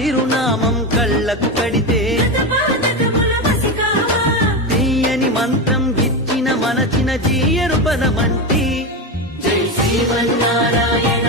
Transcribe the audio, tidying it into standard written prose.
తిరునామం కళ్ళకు కడితే తీయని మంత్రం ఇచ్చిన మనచిన జీయరు పదమంటి. జై శ్రీమన్నారాయణ